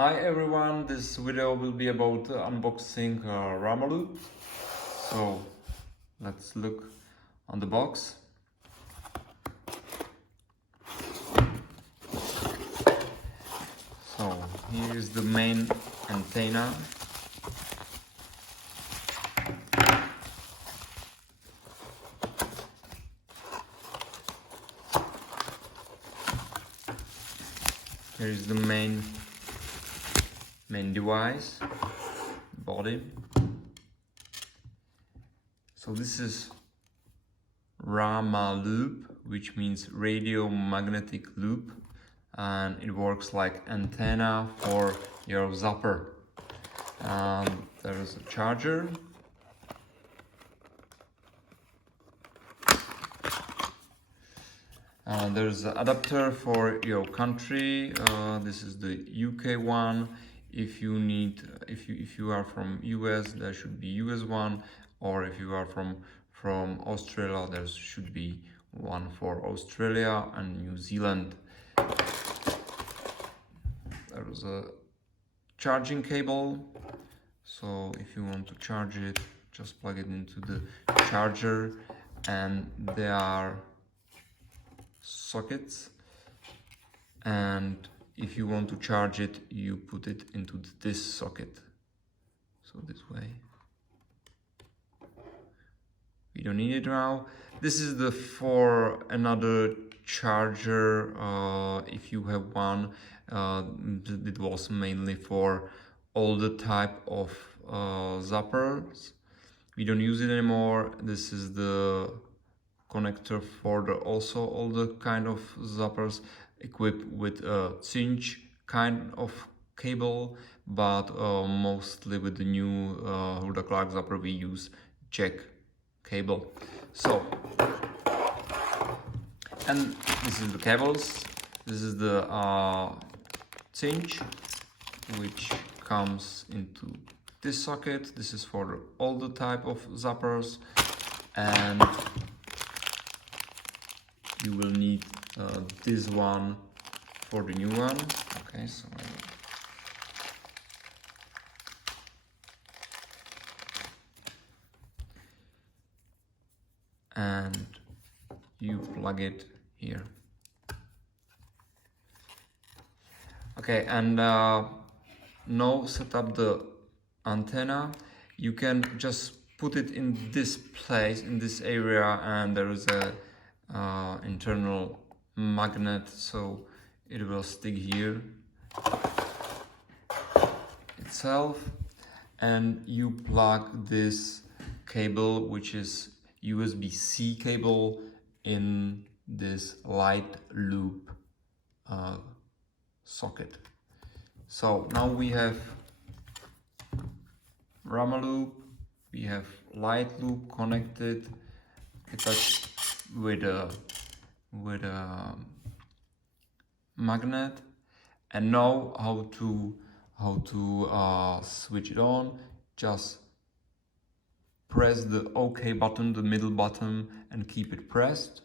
Hi everyone, this video will be about unboxing RaMaLoop. So let's look on the box. So here is the main antenna. Here is the main device body. So this is RaMaLoop, which means radio magnetic loop, and it works like antenna for your zapper. There is a charger. There's an adapter for your country. This is the UK one. If you need, if you are from US, there should be US one, or if you are from Australia, there should be one for Australia and New Zealand. There is a charging cable, so if you want to charge it, just plug it into the charger, and there are sockets, and if you want to charge it, you put it into this socket, so this way. We don't need it now. This is the for another charger, if you have one. It was mainly for all the type of zappers. We don't use it anymore. This is the connector for also all the kind of zappers equipped with a cinch kind of cable, but mostly with the new Hulda Clark zapper we use jack cable. So, and this is the cables. This is the cinch, which comes into this socket. This is for all the type of zappers, and you will need this one for the new one. Okay, so and you plug it here. Okay, and now set up the antenna. You can just put it in this place, in this area, and there is a internal magnet, so it will stick here itself. And you plug this cable, which is USB-C cable, in this light loop socket. So now we have RaMaLoop, we have light loop connected, attached with a magnet. And now how to switch it on. Just press the OK button, the middle button, and keep it pressed.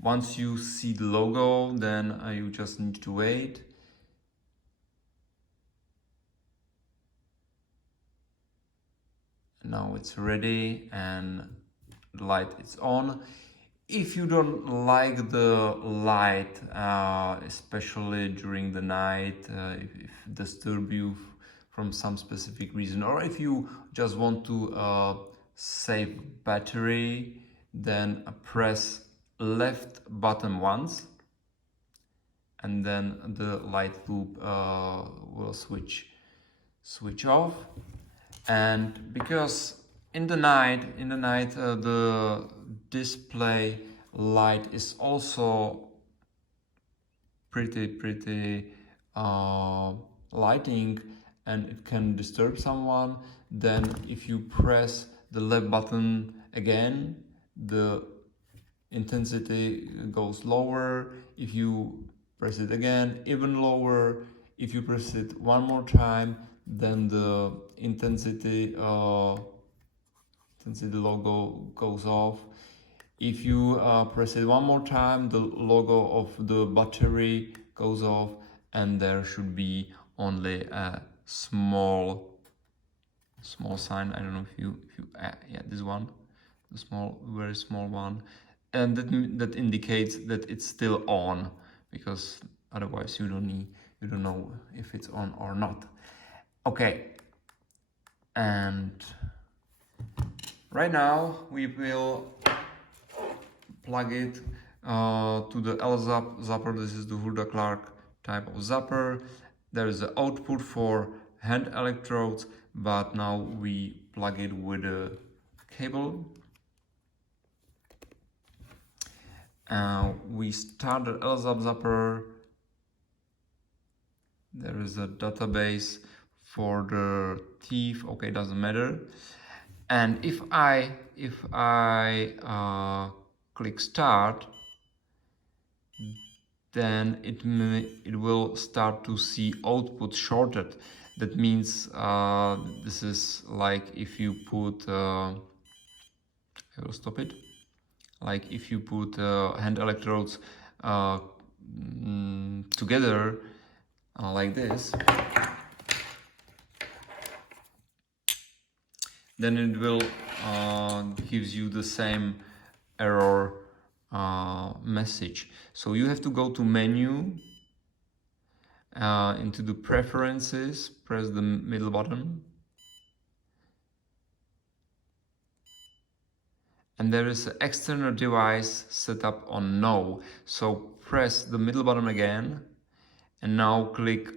Once you see the logo, then you just need to wait. Now it's ready and the light is on. If you don't like the light, especially during the night, if it disturbs you from some specific reason, or if you just want to save battery, then press left button once, and then the light loop will switch off. And because in the night the display light is also pretty lighting, and it can disturb someone, then if you press the left button again, the intensity goes lower. If you press it again, even lower. If you press it one more time, then the intensity logo goes off. If you press it one more time, the logo of the battery goes off, and there should be only a small sign. I don't know if you yeah, this one, the small, very small one, and that indicates that it's still on, because otherwise you don't know if it's on or not. Okay, and right now we will plug it to the zapper. This is the Hulda-Clark type of zapper. There is the output for hand electrodes, but now we plug it with a cable. We start the LZAP zapper. There is a database for the teeth. Okay, doesn't matter. And if I click start, then it will start to see output shorted. That means this is like if you put I will stop it. Like if you put hand electrodes together like this, then it will gives you the same error message. So you have to go to menu, into the preferences, press the middle button, and there is an external device set up on no. So press the middle button again, and now click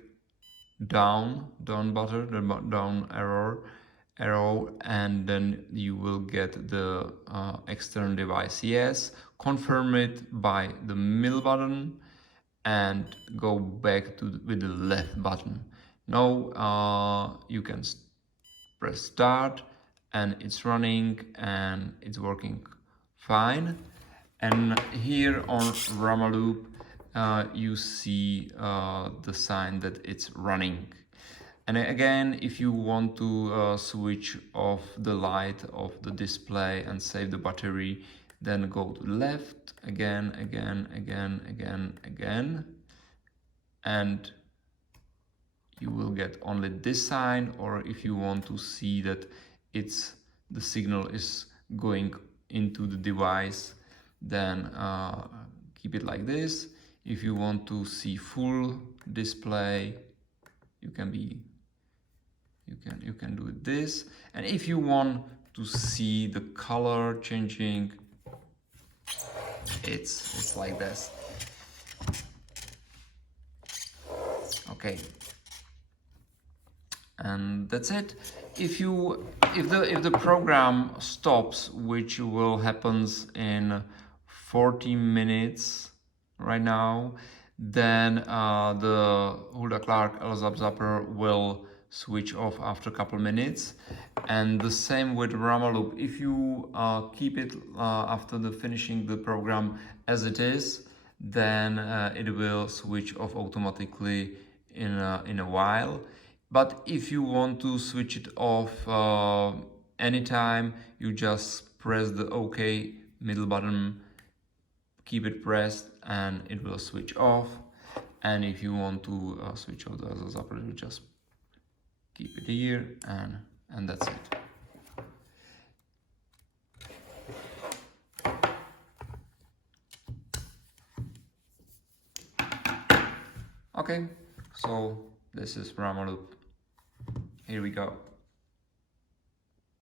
down button, the down arrow, and then you will get the external device. Yes, confirm it by the middle button and go back to with the left button. Now you can press start, and it's running and it's working fine. And here on RaMaLoop you see the sign that it's running. And again, if you want to switch off the light of the display and save the battery, then go to the left again, and you will get only this sign. Or if you want to see that the signal is going into the device, then keep it like this. If you want to see full display, you can do it this. And if you want to see the color changing, it's like this. Okay, and that's it. If the program stops, which will happens in 40 minutes right now, then the Hulda-Clark LZAP zapper will switch off after a couple minutes. And the same with RaMaLoop. If you keep it after finishing the program as it is, then it will switch off automatically in a while. But if you want to switch it off anytime, you just press the OK middle button, keep it pressed, and it will switch off. And if you want to switch off the other zapper, you just keep it here, and that's it. Okay, so this is RaMaLoop. Here we go.